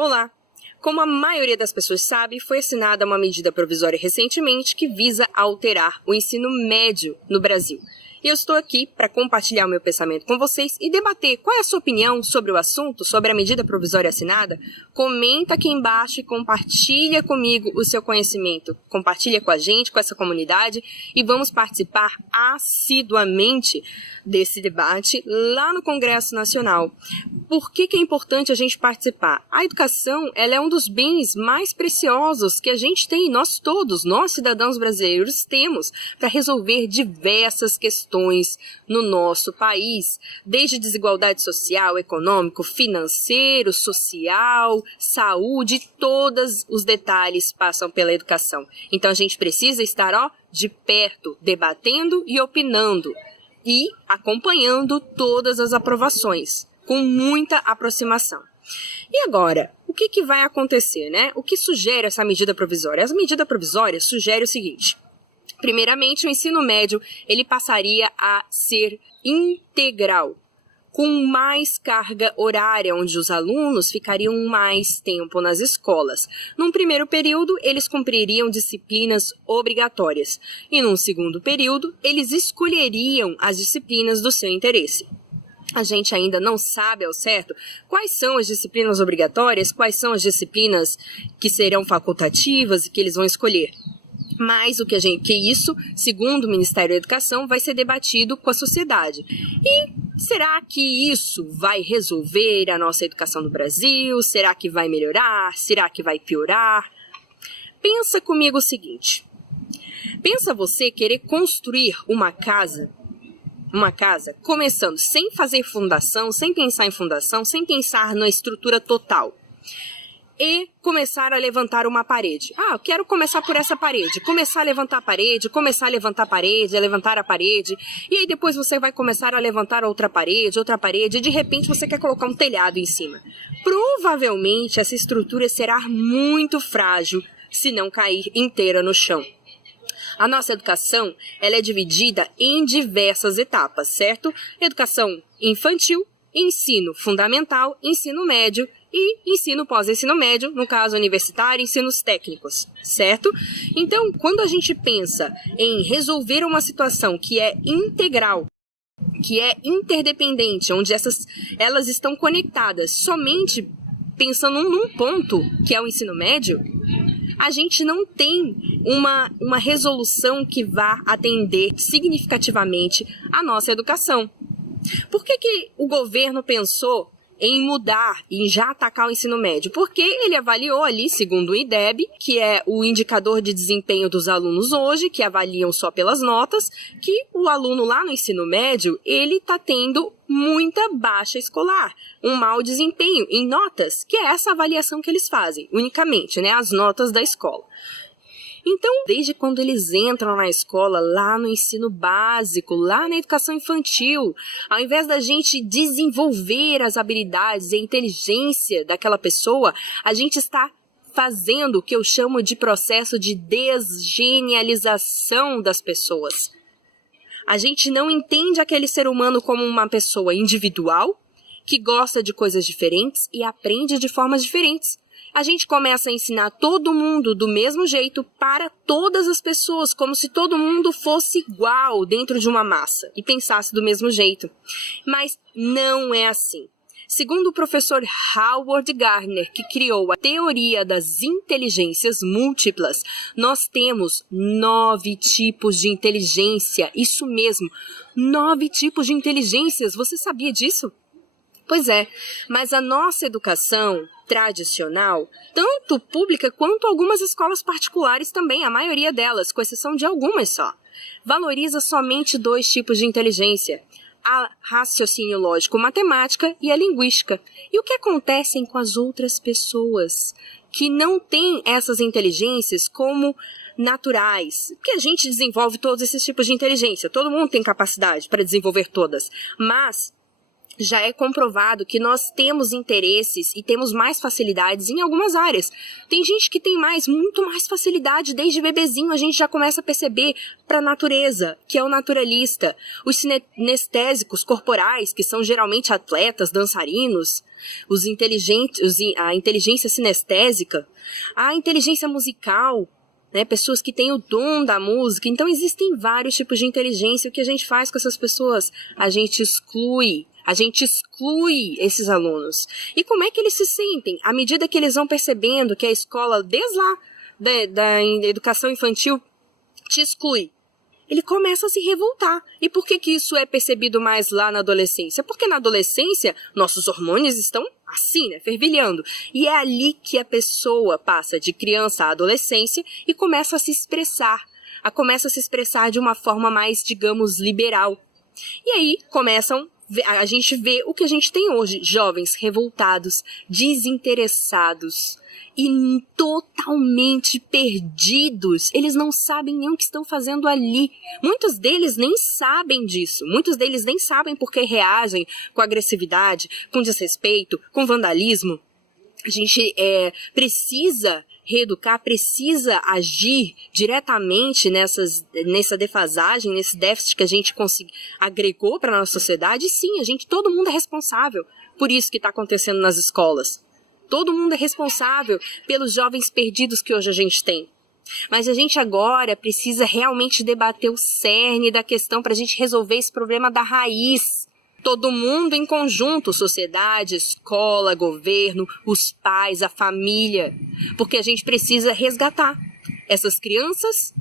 Olá! Como a maioria das pessoas sabe, foi assinada uma medida provisória recentemente que visa alterar o ensino médio no Brasil. E eu estou aqui para compartilhar o meu pensamento com vocês e debater qual é a sua opinião sobre o assunto, sobre a medida provisória assinada. Comenta aqui embaixo e compartilha comigo o seu conhecimento. Compartilha com a gente, com essa comunidade e vamos participar assiduamente desse debate lá no Congresso Nacional. Por que é importante a gente participar? A educação, ela é um dos bens mais preciosos que a gente tem, nós todos, nós cidadãos brasileiros, temos para resolver diversas questões no nosso país, desde desigualdade social, econômico, financeiro, social, saúde, todos os detalhes passam pela educação. Então a gente precisa estar, de perto, debatendo e opinando e acompanhando todas as aprovações, com muita aproximação. E agora, o que vai acontecer, né? O que sugere essa medida provisória? Essa medida provisória sugere o seguinte: primeiramente, o ensino médio ele passaria a ser integral, com mais carga horária, onde os alunos ficariam mais tempo nas escolas. Num primeiro período, eles cumpririam disciplinas obrigatórias, e num segundo período, eles escolheriam as disciplinas do seu interesse. A gente ainda não sabe ao certo quais são as disciplinas obrigatórias, quais são as disciplinas que serão facultativas e que eles vão escolher. Mas isso, segundo o Ministério da Educação, vai ser debatido com a sociedade. E será que isso vai resolver a nossa educação no Brasil? Será que vai melhorar? Será que vai piorar? Pensa comigo o seguinte. Pensa você querer construir uma casa começando sem fazer fundação, sem pensar em fundação, sem pensar na estrutura total. E começar a levantar uma parede. Eu quero começar por essa parede. Começar a levantar a parede, a levantar a parede. E aí depois você vai começar a levantar outra parede. E de repente você quer colocar um telhado em cima. Provavelmente essa estrutura será muito frágil se não cair inteira no chão. A nossa educação, ela é dividida em diversas etapas, certo? Educação infantil, ensino fundamental, ensino médio e ensino pós-ensino médio, no caso universitário, ensinos técnicos, certo? Então, quando a gente pensa em resolver uma situação que é integral, que é interdependente, onde elas estão conectadas somente pensando num ponto, que é o ensino médio, a gente não tem uma resolução que vá atender significativamente a nossa educação. Por que o governo pensou em mudar e já atacar o ensino médio? Porque ele avaliou ali, segundo o IDEB, que é o indicador de desempenho dos alunos hoje, que avaliam só pelas notas, que o aluno lá no ensino médio, ele está tendo muita baixa escolar, um mau desempenho em notas, que é essa avaliação que eles fazem, unicamente, né, as notas da escola. Então, desde quando eles entram na escola, lá no ensino básico, lá na educação infantil, ao invés da gente desenvolver as habilidades e a inteligência daquela pessoa, a gente está fazendo o que eu chamo de processo de desgenialização das pessoas. A gente não entende aquele ser humano como uma pessoa individual, que gosta de coisas diferentes e aprende de formas diferentes. A gente começa a ensinar todo mundo do mesmo jeito para todas as pessoas, como se todo mundo fosse igual dentro de uma massa e pensasse do mesmo jeito. Mas não é assim. Segundo o professor Howard Gardner, que criou a teoria das inteligências múltiplas, nós temos 9 tipos de inteligência. Isso mesmo, 9 tipos de inteligências. Você sabia disso? Pois é, mas a nossa educação tradicional, tanto pública quanto algumas escolas particulares também, a maioria delas, com exceção de algumas só, valoriza somente 2 tipos de inteligência: a raciocínio lógico-matemática e a linguística. E o que acontece com as outras pessoas que não têm essas inteligências como naturais? Porque a gente desenvolve todos esses tipos de inteligência, todo mundo tem capacidade para desenvolver todas, mas já é comprovado que nós temos interesses e temos mais facilidades em algumas áreas. Tem gente que tem muito mais facilidade desde bebezinho, a gente já começa a perceber para a natureza, que é o naturalista. Os sinestésicos corporais, que são geralmente atletas, dançarinos, a inteligência sinestésica, a inteligência musical, né, pessoas que têm o dom da música. Então existem vários tipos de inteligência. O que a gente faz com essas pessoas? A gente exclui esses alunos. E como é que eles se sentem? À medida que eles vão percebendo que a escola, desde lá da educação infantil, te exclui, ele começa a se revoltar. E por que isso é percebido mais lá na adolescência? Porque na adolescência, nossos hormônios estão assim, né, fervilhando. E é ali que a pessoa passa de criança à adolescência e começa a se expressar de uma forma mais, digamos, liberal. E aí a gente vê o que a gente tem hoje, jovens revoltados, desinteressados e totalmente perdidos. Eles não sabem nem o que estão fazendo ali. Muitos deles nem sabem disso. Muitos deles nem sabem porque reagem com agressividade, com desrespeito, com vandalismo. A gente precisa reeducar, precisa agir diretamente nessa defasagem, nesse déficit que a gente agregou para a nossa sociedade. E sim, todo mundo é responsável por isso que está acontecendo nas escolas. Todo mundo é responsável pelos jovens perdidos que hoje a gente tem. Mas a gente agora precisa realmente debater o cerne da questão para a gente resolver esse problema da raiz. Todo mundo em conjunto, sociedade, escola, governo, os pais, a família. Porque a gente precisa resgatar essas crianças,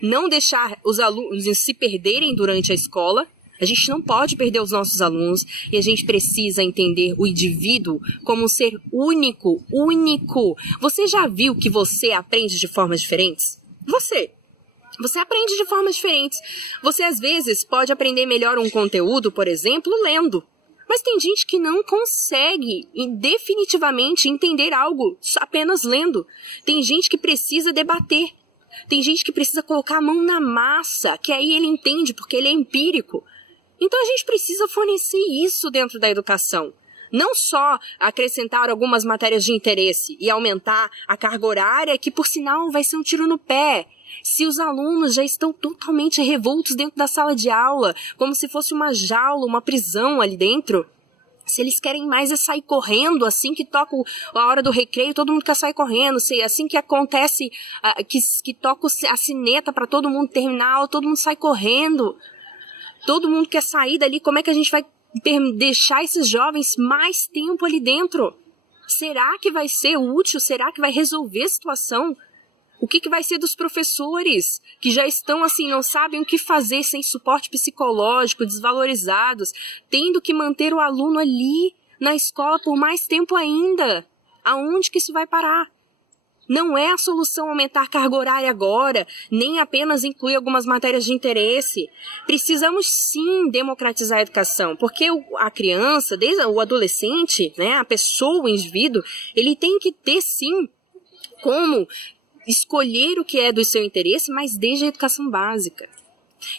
não deixar os alunos se perderem durante a escola. A gente não pode perder os nossos alunos e a gente precisa entender o indivíduo como um ser único. Você já viu que você aprende de formas diferentes? Você aprende de formas diferentes. Você, às vezes, pode aprender melhor um conteúdo, por exemplo, lendo. Mas tem gente que não consegue definitivamente entender algo apenas lendo. Tem gente que precisa debater. Tem gente que precisa colocar a mão na massa, que aí ele entende, porque ele é empírico. Então a gente precisa fornecer isso dentro da educação. Não só acrescentar algumas matérias de interesse e aumentar a carga horária, que por sinal vai ser um tiro no pé. Se os alunos já estão totalmente revoltos dentro da sala de aula, como se fosse uma jaula, uma prisão ali dentro, se eles querem mais é sair correndo, assim que toca a hora do recreio, todo mundo quer sair correndo, assim que acontece, que toca a sineta para todo mundo terminar a aula, todo mundo sai correndo. Todo mundo quer sair dali. Como é que a gente vai deixar esses jovens mais tempo ali dentro? Será que vai ser útil? Será que vai resolver a situação? O que vai ser dos professores que já estão assim, não sabem o que fazer, sem suporte psicológico, desvalorizados, tendo que manter o aluno ali na escola por mais tempo ainda? Aonde que isso vai parar? Não é a solução aumentar carga horária agora, nem apenas incluir algumas matérias de interesse. Precisamos sim democratizar a educação, porque a criança, desde o adolescente, né, a pessoa, o indivíduo, ele tem que ter sim como escolher o que é do seu interesse, mas desde a educação básica.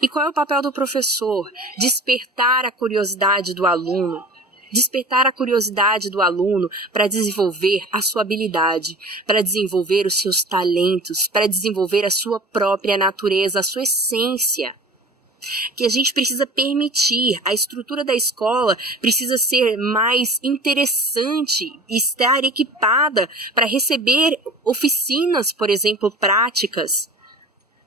E qual é o papel do professor? Despertar a curiosidade do aluno. Despertar a curiosidade do aluno para desenvolver a sua habilidade, para desenvolver os seus talentos, para desenvolver a sua própria natureza, a sua essência. Que a gente precisa permitir, a estrutura da escola precisa ser mais interessante, estar equipada para receber oficinas, por exemplo, práticas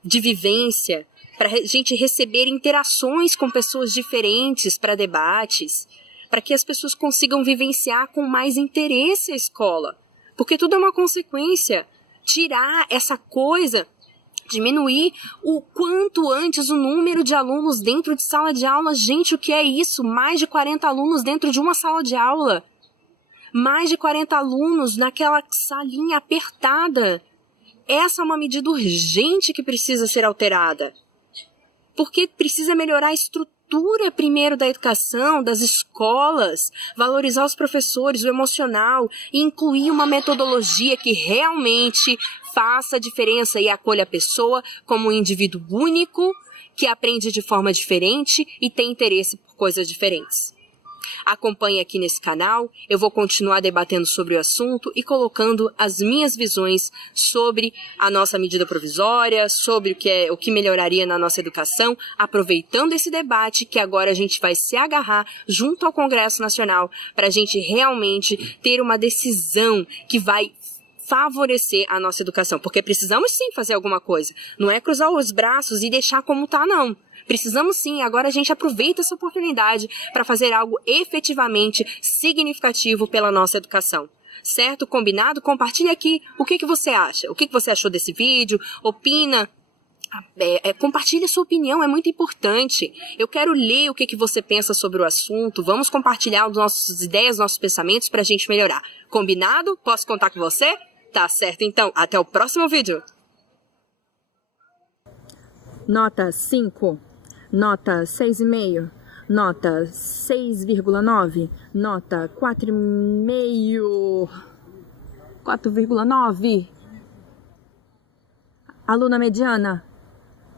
de vivência, para a gente receber interações com pessoas diferentes para debates, para que as pessoas consigam vivenciar com mais interesse a escola. Porque tudo é uma consequência. Tirar essa coisa, diminuir o quanto antes o número de alunos dentro de sala de aula. Gente, o que é isso? Mais de 40 alunos dentro de uma sala de aula. Mais de 40 alunos naquela salinha apertada. Essa é uma medida urgente que precisa ser alterada. Porque precisa melhorar a estrutura primeiro da educação, das escolas, valorizar os professores, o emocional, e incluir uma metodologia que realmente faça a diferença e acolha a pessoa como um indivíduo único, que aprende de forma diferente e tem interesse por coisas diferentes. Acompanhe aqui nesse canal, eu vou continuar debatendo sobre o assunto e colocando as minhas visões sobre a nossa medida provisória, sobre o que melhoraria na nossa educação, aproveitando esse debate que agora a gente vai se agarrar junto ao Congresso Nacional para a gente realmente ter uma decisão que vai favorecer a nossa educação, porque precisamos sim fazer alguma coisa, não é cruzar os braços e deixar como tá, não. Precisamos sim, agora a gente aproveita essa oportunidade para fazer algo efetivamente significativo pela nossa educação. Certo? Combinado? Compartilha aqui o que você acha. O que você achou desse vídeo? Opina. Compartilhe sua opinião, é muito importante. Eu quero ler o que você pensa sobre o assunto. Vamos compartilhar as nossas ideias, nossos pensamentos para a gente melhorar. Combinado? Posso contar com você? Tá certo, então. Até o próximo vídeo. Nota 5. Nota 6,5, nota 6,9, nota 4,5, 4,9. Aluna mediana,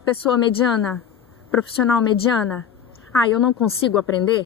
pessoa mediana, profissional mediana. Eu não consigo aprender?